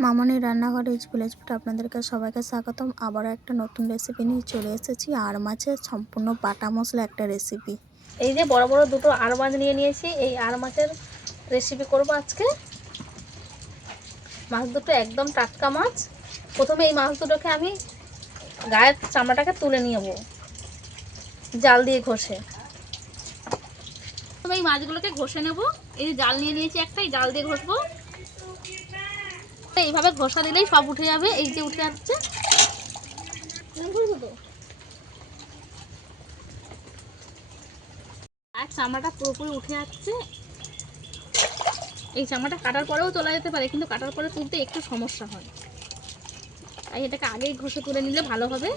মামনির রান্নাঘরে is village food আপনাদেরকে সবাইকে স্বাগতম। আবারও একটা নতুন রেসিপি নিয়ে চলে এসেছি। আর মাছের সম্পূর্ণ বাটা মশলা একটা রেসিপি। এই যে বড় বড় দুটো আর মাছ নিয়ে নিয়েছি, এই আর মাছের রেসিপি করব আজকে। মাছ দুটো একদম টাটকা মাছ। প্রথমে এই মাছ দুটোকে আমি গায়ের চামড়াটাকে তুলে নেব জাল দিয়ে ঘষে। প্রথমে এই মাছগুলোকে ঘষে নেব। এই যে জাল নিয়ে নিয়েছি একটা, এই জাল দিয়ে ঘষবো। এইভাবে ঘষা দিলেই সব উঠে যাবে। এই যে উঠে যাচ্ছে, আর চামড়াটা পুরোপুরি উঠে যাচ্ছে। এই চামড়াটা কাটার পরেও তোলা যেতে পারে, কিন্তু কাটার পরে তুলতে একটু সমস্যা হয়, তাই এটাকে আগেই ঘষে তুলে নিলে ভালো হবে।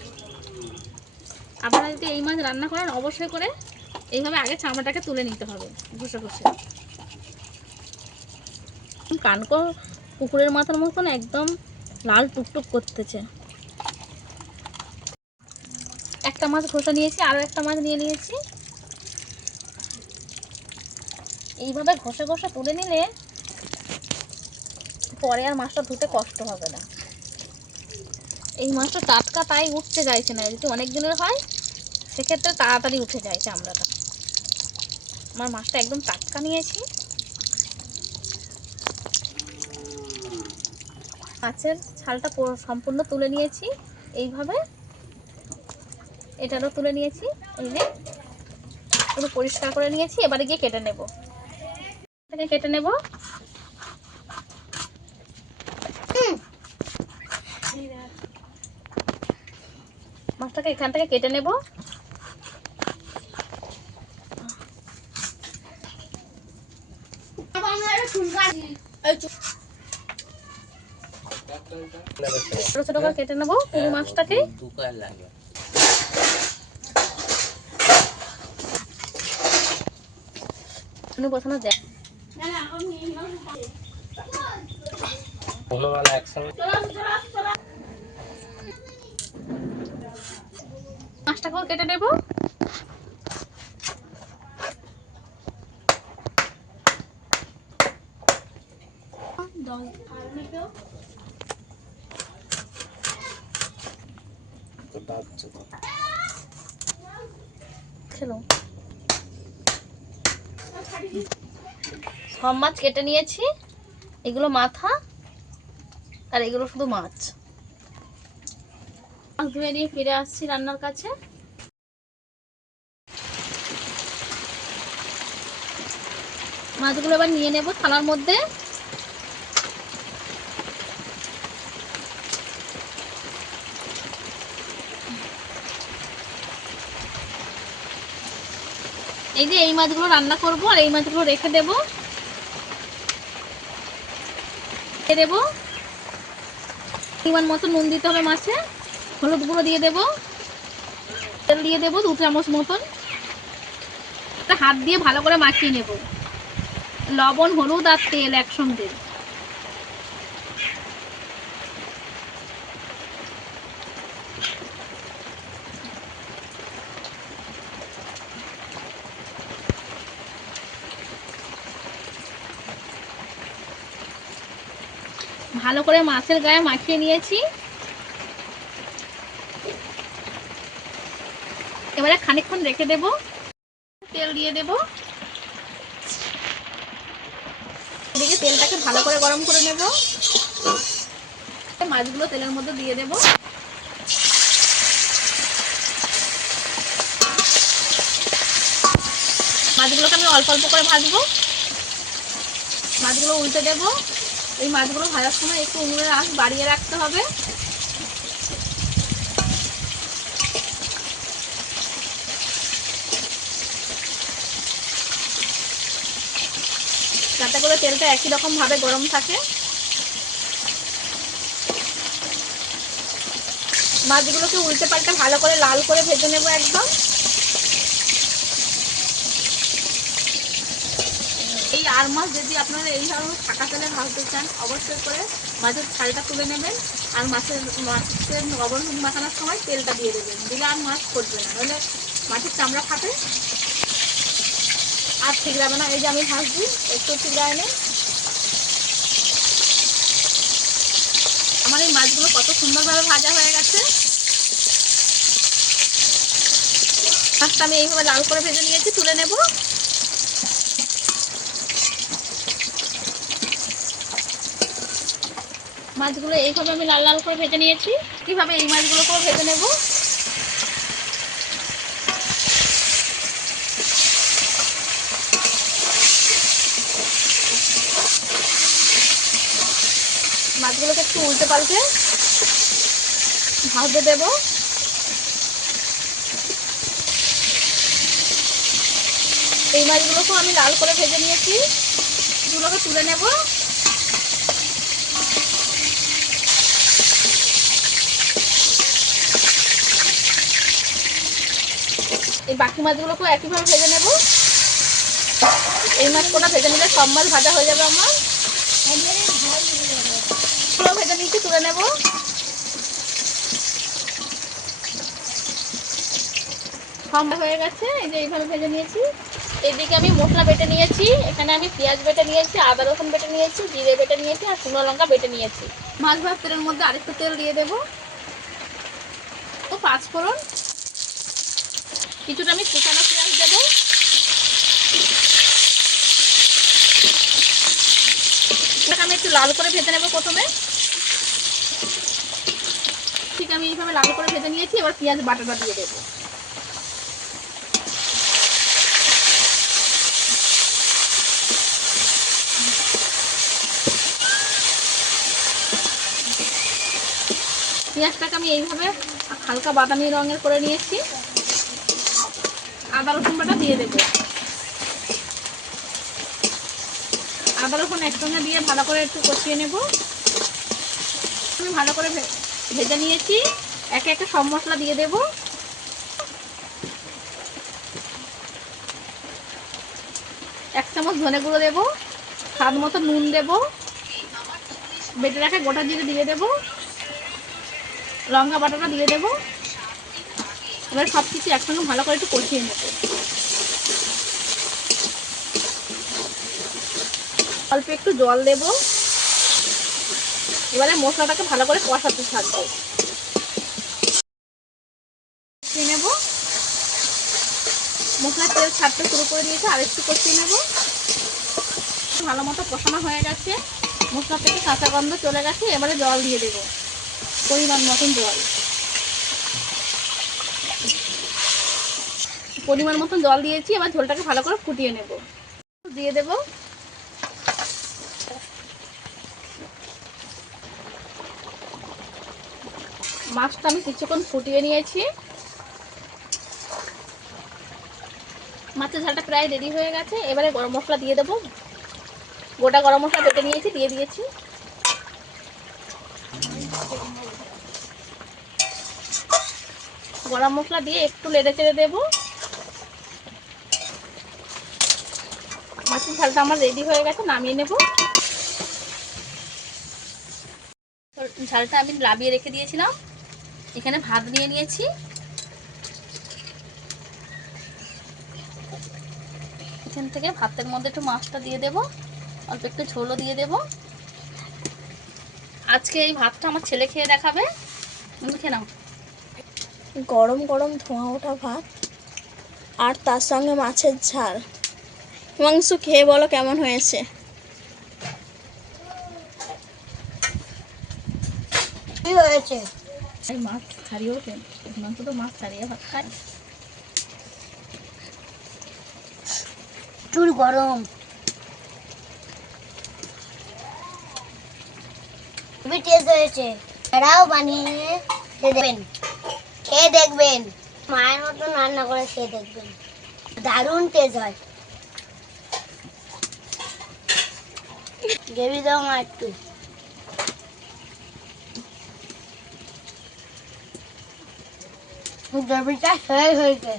আপনারা যদি এই মাছ রান্না করেন অবশ্যই করে এইভাবে আগে চামড়াটাকে তুলে নিতে হবে ঘষে ঘষে। কানকো পুকুরের মাথার মতন একদম লাল টুকটুক করতেছে। একটা মাছ ঘষে নিয়েছি, আরও একটা মাছ নিয়ে নিয়েছি। এইভাবে ঘষে ঘষে তুলে নিলে পরে আর মাছটা ধুতে কষ্ট হবে না। এই মাছটা টাটকা, তাই উঠতে চাইছে না। যদি অনেক দিনের হয় সেক্ষেত্রে তাড়াতাড়ি উঠে যায় চামড়াটা। আমার মাছটা একদম টাটকা নিয়েছি। মাছের ছালটা সম্পূর্ণ তুলে নিয়েছি। এইভাবে এটারও তুলে নিয়েছি। এই যে পুরো পরিষ্কার করে নিয়েছি। এবারে গিয়ে কেটে নেব। কেটে নেব। মাছটাকে এখান থেকে কেটে নেব। ছোট ছোট করে কেটে নেব পুরো মাছটাকে। বসানো যায় মাছটাকেও কেটে নেব। সব মাছ কেটে নিয়েছি। এগুলো মাথা আর এগুলো শুধু মাছ। মাছ ধুয়ে নিয়ে ফিরে আসছি রান্নার কাছে। মাছগুলো এবার নিয়ে নেব থালার মধ্যে। এই যে এই মাছগুলো রান্না করব, আর এই মাছগুলো রেখে দেব। পরিমাণ মতো নুন দিতে হবে মাছে। হলুদ গুঁড়ো দিয়ে দেব। তেল দিয়ে দেব 2 চামচ মতন। হাত দিয়ে ভালো করে মাখিয়ে নেব। লবণ, হলুদ আর তেল একসঙ্গে। ভালো করে মাছের গায়ে মাখিয়ে নিয়েছি। এবারে খানিকক্ষণ রেখে দেব। তেল দিয়ে দেব। এদিকে তেলটাকে ভালো করে গরম করে নেব। মাছগুলো তেলের মধ্যে দিয়ে দেব। মাছগুলোকে আমি অল্প অল্প করে ভাজবো। মাছগুলো উল্টে দেব। এই মাছগুলো ভাজার সময় একটু উনুনের আঁচ বাড়িয়ে রাখতে হবে, যাতে করে তেলটা একই রকম ভাবে গরম থাকে। মাছগুলোকে উল্টে পাল্টে ভালো করে লাল করে ভেজে নেব একদম। এই আর মাছ যদি আপনারা এই ধরনের ফাঁকা তেলে ভাজতে চান অবশ্যই করে মাছের ছালটা তুলে নেবেন, আর মাছের লবণ মাখানোর সময় তেলটা দিয়ে দেবেন। দিলে আর মাছ ফুটবে না, নাহলে মাছের চামড়া ফাটে আর ঠিক যাবে না। এই যে আমি ভাজছি, একটু ঠিক যায় না। মাছগুলো কত সুন্দরভাবে ভাজা হয়ে গেছে। মাছটা আমি এইভাবে লাল করে ভেজে নিয়েছি, তুলে নেব। মাছগুলো এইভাবে আমি লাল লাল করে ভেজে নিয়েছি। কিভাবে এই মাছগুলোকেও ভেজে নেব। মাছগুলোকে একটু উল্টে পাল্টে ভাজতে দেব। এই মাছগুলোকেও আমি লাল করে ভেজে নিয়েছি, এগুলোকে তুলে নেব। এই বাকি মাছগুলোকেও একইভাবে ভেজে নেব। এই মাছ কটা ভেজে নিলে সব মাছ ভাজা হয়ে যাবে আমার। ভেজে নিয়েছি, তুলে নেব। সব হয়ে গেছে, এই যে এইভাবে ভেজে নিয়েছি। এদিকে আমি মশলা বেটে নিয়েছি। এখানে আমি পেঁয়াজ বেটে নিয়েছি, আদা রসুন বেটে নিয়েছি, জিরে বেটে নিয়েছি আর শুকনো লঙ্কা বেটে নিয়েছি। মাছ ভাত তেলের মধ্যে আরেকটু তেল দিয়ে দেবো, তো 5 ফোড়ন, কিছুটা আমি কুচানো পেঁয়াজ দেবো। এটাকে আমি একটু লাল করে ভেজে নেবো প্রথমে। ঠিক আমি এইভাবে লাল করে ভেজে নিয়েছি, এবার পেঁয়াজ বাটাটা দিয়ে দেবো। পেঁয়াজটাকে আমি এইভাবে হালকা বাদামি রঙের করে নিয়েছি। আদা রসুন বাটা দিয়ে দেবো। আদা রসুন একসঙ্গে দিয়ে ভালো করে একটু কষিয়ে নেব। আমি ভালো করে ভেজে নিয়েছি। একে একে সব মশলা দিয়ে দেব। 1 চামচ ধনে গুঁড়ো দেবো, স্বাদ মতো নুন দেবো, বেটে রাখা গোটা জিরে দিয়ে দেবো, লঙ্কা বাটাটা দিয়ে দেবো। এবার সব কিছু একসঙ্গে ভালো করে একটু কষিয়ে নেব। অল্প একটু জল দেব। এবারে মশলাটাকে ভালো করে কষাতে থাকবো। কষিয়ে নেব। মশলার তেল ছাড়তে শুরু করে দিয়েছে, আর একটু কষিয়ে নেব। ভালো মতো কষানো হয়ে গেছে, মশলা থেকে কাঁচা গন্ধ চলে গেছে। এবারে জল দিয়ে দেব, পরিমাণ মতন জল। পরিমাণ মতন জল দিয়েছি, এবার ঝোলটাকে ভালো করে ফুটিয়ে নেব। দিয়ে দেব। মাছটা আমি কিছুক্ষণ ফুটিয়ে নিয়েছি। মাছের ঝালটা প্রায় রেডি হয়ে গেছে। এবারে গরম মশলা দিয়ে দেবো। গোটা গরম মশলা বেটে নিয়েছি, দিয়ে দিয়েছি। গরম মশলা দিয়ে একটু নেড়ে চেড়ে দেবো। মাছের ঝালটা আমার রেডি হয়ে গেছে, নামিয়ে নেব। ঝালটা আমি নামিয়ে রেখে দিয়েছিলাম। এখানে ভাত নিয়ে নিয়েছি। এখান থেকে ভাতের মধ্যে একটু মাছটা দিয়ে দেব, অল্প একটু ঝোলও দিয়ে দেব। আজকে এই ভাতটা আমার ছেলে খেয়ে দেখাবে। মুখে নাও। গরম গরম ধোঁয়া ওঠা ভাত আর তার সঙ্গে মাছের ঝাল। মাংস খেয়ে বলো কেমন হয়েছে। কি হয়েছে? এই মাছ ছাড়িয়েও মাংস তো মাছ ছাড়িয়ে ভাত খায়। চুল গরম, খুবই টেস্ট হয়েছে। এরাও বানিয়ে দেবেন, খেয়ে দেখবেন। মায়ের মতন রান্না করে খেয়ে দেখবেন, দারুণ টেস্ট হয়। গ্রেভি দাও মা একটু। গ্রেভিটা সেই হয়েছে।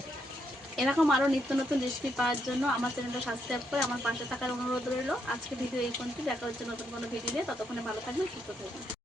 এরকম আরও নিত্য নতুন রেসিপি পাওয়ার জন্য আমার চ্যানেলটা সাবস্ক্রাইব করে আমার পাশে থাকার অনুরোধ রইল। আজকে ভিডিও এই পর্যন্ত। দেখা হচ্ছে নতুন কোনো ভিডিও নিয়ে। ততক্ষণে ভালো থাকবেন, সুস্থ থাকবেন।